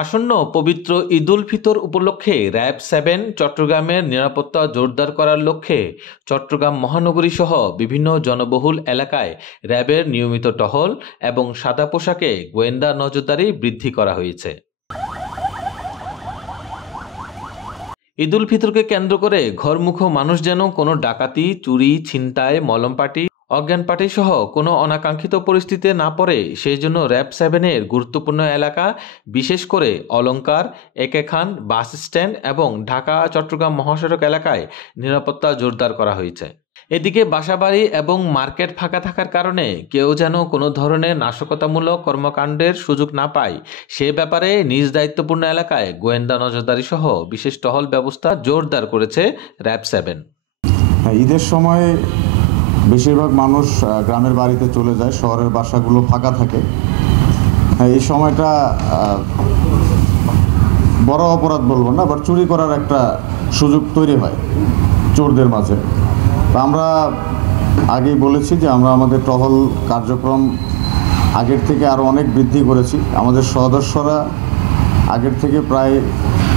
আসন্ন পবিত্র ঈদ উল ফিতর উপলক্ষে র্যাব 7 চট্টগ্রামের নিরাপত্তা জোরদার করার লক্ষ্যে চট্টগ্রাম মহানগরী সহ বিভিন্ন জনবহুল এলাকায় র্যাবের নিয়মিত টহল এবং সাদা পোশাকে গোয়েন্দা নজরদারি বৃদ্ধি করা হয়েছে। ঈদ উল ফিতরকে কেন্দ্র করে ঘরমুখো মানুষ যেন কোনো ডাকাতি, চুরি, ছিনতাই, মলমপাটি, অজ্ঞানপাটি সহ কোনো অনাকাঙ্ক্ষিত পরিস্থিতিতে না পড়ে সেই জন্য র্যাব 7-এর গুরুত্বপূর্ণ এলাকা, বিশেষ করে অলংকার, একে খান, বাস স্ট্যান্ড এবং ঢাকা চট্টগ্রাম মহাসড়ক এলাকায় নিরাপত্তা জোরদার করা হয়েছে। এদিকে বাসাবাড়ি এবং মার্কেট ফাঁকা থাকার কারণে কেউ যেন কোনো ধরনের নাশকতামূলক কর্মকাণ্ডের সুযোগ না পায় সে ব্যাপারে নিজ দায়িত্বপূর্ণ এলাকায় গোয়েন্দা নজরদারি সহ বিশেষ টহল ব্যবস্থা জোরদার করেছে র্যাব 7। ঈদের সময় বেশিরভাগ মানুষ গ্রামের বাড়িতে চলে যায়, শহরের বাসাগুলো ফাঁকা থাকে। এই সময়টা বড় অপরাধ বলবো না, বাট চুরি করার একটা সুযোগ তৈরি হয় চোরদের মাঝে। আমরা আগেই বলেছি যে আমরা আমাদের টহল কার্যক্রম আগের থেকে আরও অনেক বৃদ্ধি করেছি। আমাদের সদস্যরা আগের থেকে প্রায়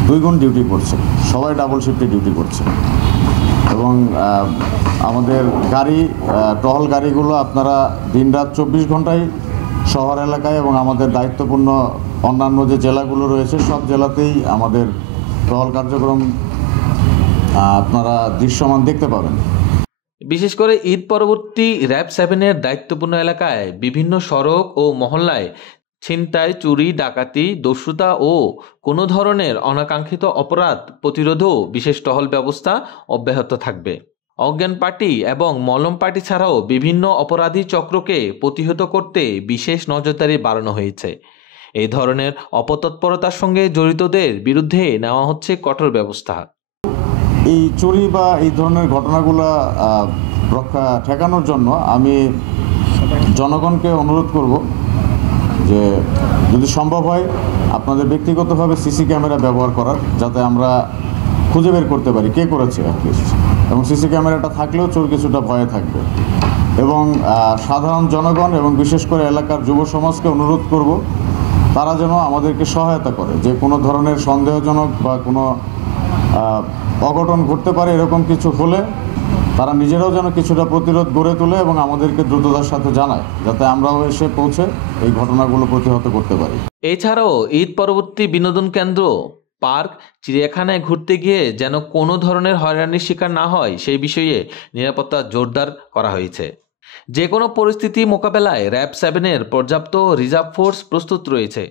2 গুণ ডিউটি করছে, সবাই ডাবল শিফটে ডিউটি করছে। এবং আমাদের টহল গাড়িগুলো আপনারা দিনরাত 24 ঘন্টায় শহর এলাকায় এবং আমাদের দায়িত্বপূর্ণ অন্যান্য যে জেলাগুলো রয়েছে সব জেলাতেই আমাদের টহল কার্যক্রম আপনারা দৃশ্যমান দেখতে পাবেন। বিশেষ করে ঈদ পরবর্তী র্যাব 7-এর দায়িত্বপূর্ণ এলাকায় বিভিন্ন সড়ক ও মহল্লায় ছিনতাই, চুরি, ডাকাতি, দস্যুতা ও কোনো ধরনের অনাকাঙ্ক্ষিত অপরাধ প্রতিরোধেও বিশেষ টহল ব্যবস্থা অব্যাহত থাকবে। অজ্ঞান পার্টি এবং মলম পার্টি ছাড়াও বিভিন্ন অপরাধী চক্রকে প্রতিহত করতে বিশেষ নজরদারি বাড়ানো হয়েছে। এই ধরনের অপতৎপরতার সঙ্গে জড়িতদের বিরুদ্ধে নেওয়া হচ্ছে কঠোর ব্যবস্থা। এই চুরি বা এই ধরনের ঘটনাগুলো ঠেকানোর জন্য আমি জনগণকে অনুরোধ করব যে যদি সম্ভব হয় আপনাদের ব্যক্তিগতভাবে সিসি ক্যামেরা ব্যবহার করার, যাতে আমরা খুঁজে বের করতে পারি কে করেছে অ্যাটলিস্ট। এবং সিসি ক্যামেরাটা থাকলেও চোর কিছুটা ভয়ে থাকবে। এবং সাধারণ জনগণ এবং বিশেষ করে এলাকার যুব সমাজকে অনুরোধ করব তারা যেন আমাদেরকে সহায়তা করে, যে কোনো ধরনের সন্দেহজনক বা কোনো অঘটন ঘটতে পারে এরকম কিছু হলে তারা নিজেরাও যেন কিছুটা প্রতিরোধ গড়ে তোলে এবং আমাদেরকে দ্রুততার সাথে জানায়, যাতে আমরাও এসে পৌঁছে এই ঘটনাগুলো প্রতিহত করতে পারি। এছাড়াও ঈদ পরবর্তী বিনোদন কেন্দ্র, পার্ক, চিড়িয়াখানায় ঘুরতে গিয়ে যেন কোনো ধরনের হয়রানির শিকার না হয় সেই বিষয়ে নিরাপত্তা জোরদার করা হয়েছে। যে কোনো পরিস্থিতি মোকাবেলায় র্যাব 7-এর পর্যাপ্ত রিজার্ভ ফোর্স প্রস্তুত রয়েছে।